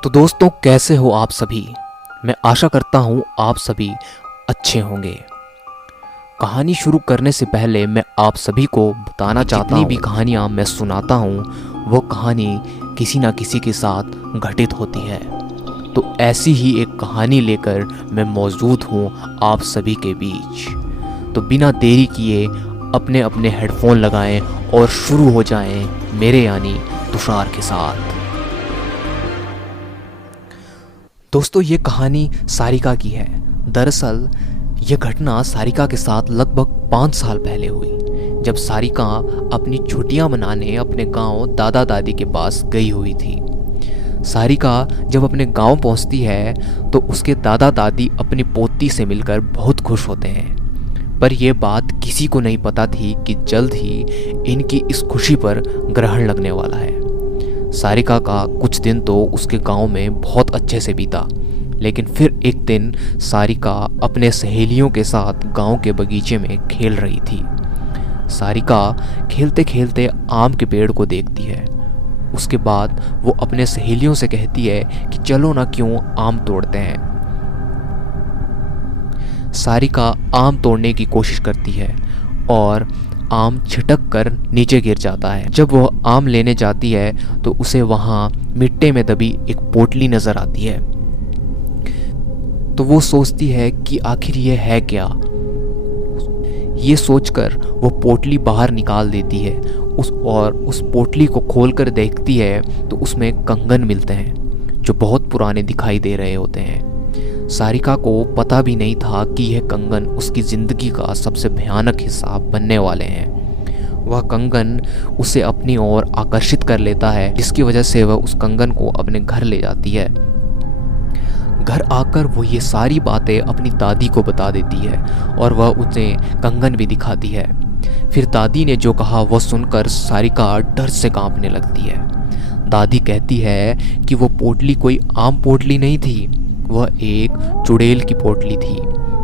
तो दोस्तों, कैसे हो आप सभी। मैं आशा करता हूँ आप सभी अच्छे होंगे। कहानी शुरू करने से पहले मैं आप सभी को बताना चाहता हूँ, जितनी भी कहानियाँ मैं सुनाता हूँ वो कहानी किसी ना किसी के साथ घटित होती है। तो ऐसी ही एक कहानी लेकर मैं मौजूद हूँ आप सभी के बीच। तो बिना देरी किए अपने अपने हेडफोन लगाएं और शुरू हो जाएं मेरे यानी तुषार के साथ। दोस्तों, ये कहानी सारिका की है। दरअसल ये घटना सारिका के साथ लगभग 5 साल पहले हुई, जब सारिका अपनी छुट्टियां मनाने अपने गांव दादा दादी के पास गई हुई थी। सारिका जब अपने गांव पहुंचती है तो उसके दादा दादी अपनी पोती से मिलकर बहुत खुश होते हैं। पर यह बात किसी को नहीं पता थी कि जल्द ही इनकी इस खुशी पर ग्रहण लगने वाला है। सारिका का कुछ दिन तो उसके गांव में बहुत अच्छे से बीता, लेकिन फिर एक दिन सारिका अपने सहेलियों के साथ गांव के बगीचे में खेल रही थी। सारिका खेलते खेलते आम के पेड़ को देखती है। उसके बाद वो अपने सहेलियों से कहती है कि चलो ना, क्यों आम तोड़ते हैं। सारिका आम तोड़ने की कोशिश करती है और आम छिटक कर नीचे गिर जाता है। जब वह आम लेने जाती है तो उसे वहाँ मिट्टी में दबी एक पोटली नज़र आती है। तो वो सोचती है कि आखिर ये है क्या। ये सोचकर वो पोटली बाहर निकाल देती है उस पोटली को खोलकर देखती है तो उसमें कंगन मिलते हैं जो बहुत पुराने दिखाई दे रहे होते हैं। सारिका को पता भी नहीं था कि यह कंगन उसकी ज़िंदगी का सबसे भयानक हिस्सा बनने वाले हैं। वह कंगन उसे अपनी ओर आकर्षित कर लेता है, जिसकी वजह से वह उस कंगन को अपने घर ले जाती है। घर आकर वो ये सारी बातें अपनी दादी को बता देती है और वह उसे कंगन भी दिखाती है। फिर दादी ने जो कहा वह सुनकर सारिका डर से कांपने लगती है। दादी कहती है कि वो पोटली कोई आम पोटली नहीं थी, वह एक चुड़ैल की पोटली थी।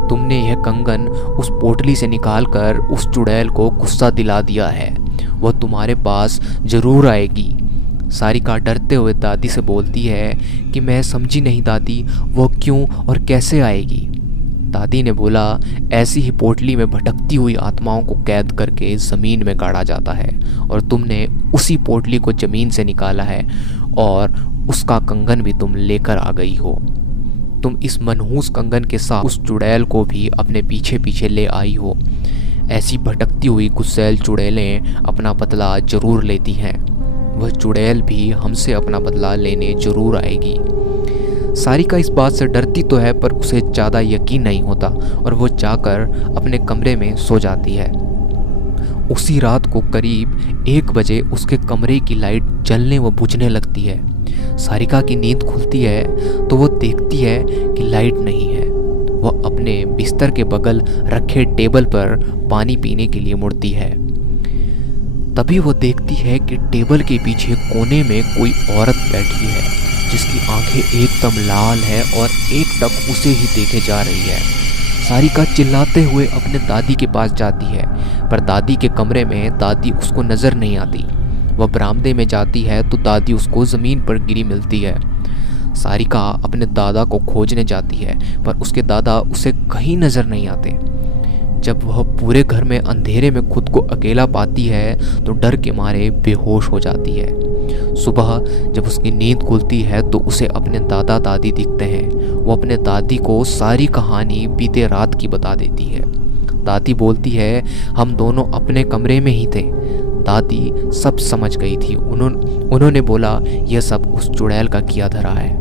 तुमने यह कंगन उस पोटली से निकालकर उस चुड़ैल को गुस्सा दिला दिया है, वह तुम्हारे पास ज़रूर आएगी। सारिका डरते हुए दादी से बोलती है कि मैं समझी नहीं दादी, वो क्यों और कैसे आएगी। दादी ने बोला, ऐसी ही पोटली में भटकती हुई आत्माओं को कैद करके ज़मीन में गाड़ा जाता है और तुमने उसी पोटली को ज़मीन से निकाला है और उसका कंगन भी तुम लेकर आ गई हो। तुम इस मनहूस कंगन के साथ उस चुड़ैल को भी अपने पीछे पीछे ले आई हो। ऐसी भटकती हुई गुस्सैल चुड़ैलें अपना बदला जरूर लेती हैं। वह चुड़ैल भी हमसे अपना बदला लेने जरूर आएगी। सारिका इस बात से डरती तो है, पर उसे ज़्यादा यकीन नहीं होता और वो जाकर अपने कमरे में सो जाती है। उसी रात को करीब 1 बजे उसके कमरे की लाइट जलने व बुझने लगती है। सारिका की नींद खुलती है तो वो देखती है कि लाइट नहीं है। वह अपने बिस्तर के बगल रखे टेबल पर पानी पीने के लिए मुड़ती है। तभी वो देखती है कि टेबल के पीछे कोने में कोई औरत बैठी है, जिसकी आंखें एकदम लाल है और एकटक उसे ही देखे जा रही है। सारिका चिल्लाते हुए अपने दादी के पास जाती है, पर दादी के कमरे में दादी उसको नज़र नहीं आती। वह बरामदे में जाती है तो दादी उसको ज़मीन पर गिरी मिलती है। सारिका अपने दादा को खोजने जाती है, पर उसके दादा उसे कहीं नज़र नहीं आते। जब वह पूरे घर में अंधेरे में खुद को अकेला पाती है तो डर के मारे बेहोश हो जाती है। सुबह जब उसकी नींद खुलती है तो उसे अपने दादा दादी दिखते हैं। वो अपने दादी को सारी कहानी बीते रात की बता देती है। दादी बोलती है, हम दोनों अपने कमरे में ही थे। दादी सब समझ गई थी। उन्होंने बोला, यह सब उस चुड़ैल का किया धरा है।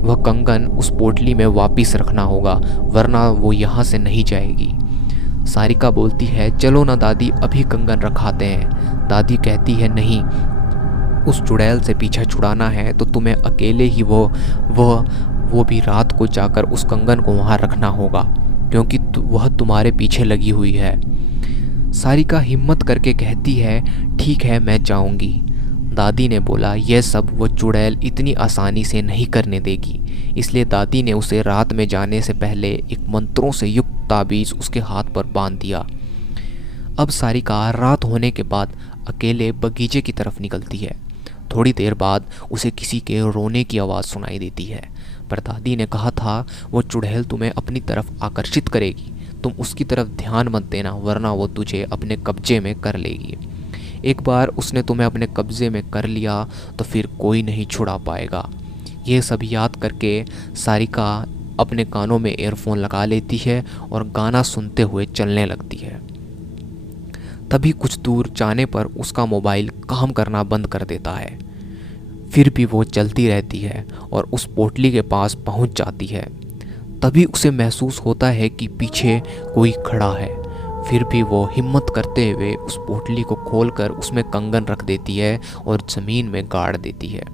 वह कंगन उस पोटली में वापस रखना होगा, वरना वो यहाँ से नहीं जाएगी। सारिका बोलती है, चलो ना दादी, अभी कंगन रखाते हैं। दादी कहती है, नहीं, उस चुड़ैल से पीछा छुड़ाना है तो तुम्हें अकेले ही वो भी रात को जाकर उस कंगन को वहाँ रखना होगा, क्योंकि वह तुम्हारे पीछे लगी हुई है। सारिका हिम्मत करके कहती है, ठीक है, मैं जाऊंगी। दादी ने बोला, यह सब वो चुड़ैल इतनी आसानी से नहीं करने देगी, इसलिए दादी ने उसे रात में जाने से पहले एक मंत्रों से युक्त ताबीज़ उसके हाथ पर बांध दिया। अब सारिका रात होने के बाद अकेले बगीचे की तरफ निकलती है। थोड़ी देर बाद उसे किसी के रोने की आवाज़ सुनाई देती है। पर दादी ने कहा था वो चुड़ैल तुम्हें अपनी तरफ आकर्षित करेगी, तुम उसकी तरफ ध्यान मत देना वरना वो तुझे अपने कब्जे में कर लेगी। एक बार उसने तुम्हें अपने कब्जे में कर लिया तो फिर कोई नहीं छुड़ा पाएगा। ये सब याद करके सारिका अपने कानों में ईयरफोन लगा लेती है और गाना सुनते हुए चलने लगती है। तभी कुछ दूर जाने पर उसका मोबाइल काम करना बंद कर देता है। फिर भी वो चलती रहती है और उस पोटली के पास पहुंच जाती है। तभी उसे महसूस होता है कि पीछे कोई खड़ा है। फिर भी वो हिम्मत करते हुए उस पोटली को खोलकर उसमें कंगन रख देती है और ज़मीन में गाड़ देती है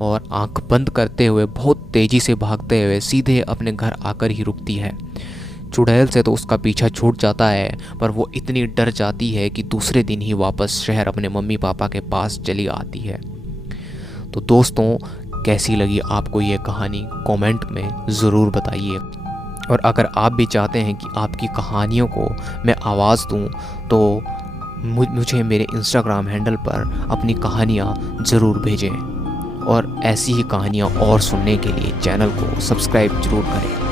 और आंख बंद करते हुए बहुत तेज़ी से भागते हुए सीधे अपने घर आकर ही रुकती है। चुड़ैल से तो उसका पीछा छूट जाता है, पर वो इतनी डर जाती है कि दूसरे दिन ही वापस शहर अपने मम्मी पापा के पास चली आती है। तो दोस्तों, कैसी लगी आपको ये कहानी कमेंट में ज़रूर बताइए। और अगर आप भी चाहते हैं कि आपकी कहानियों को मैं आवाज़ दूं तो मुझे मेरे इंस्टाग्राम हैंडल पर अपनी कहानियाँ ज़रूर भेजें। और ऐसी ही कहानियाँ और सुनने के लिए चैनल को सब्सक्राइब ज़रूर करें।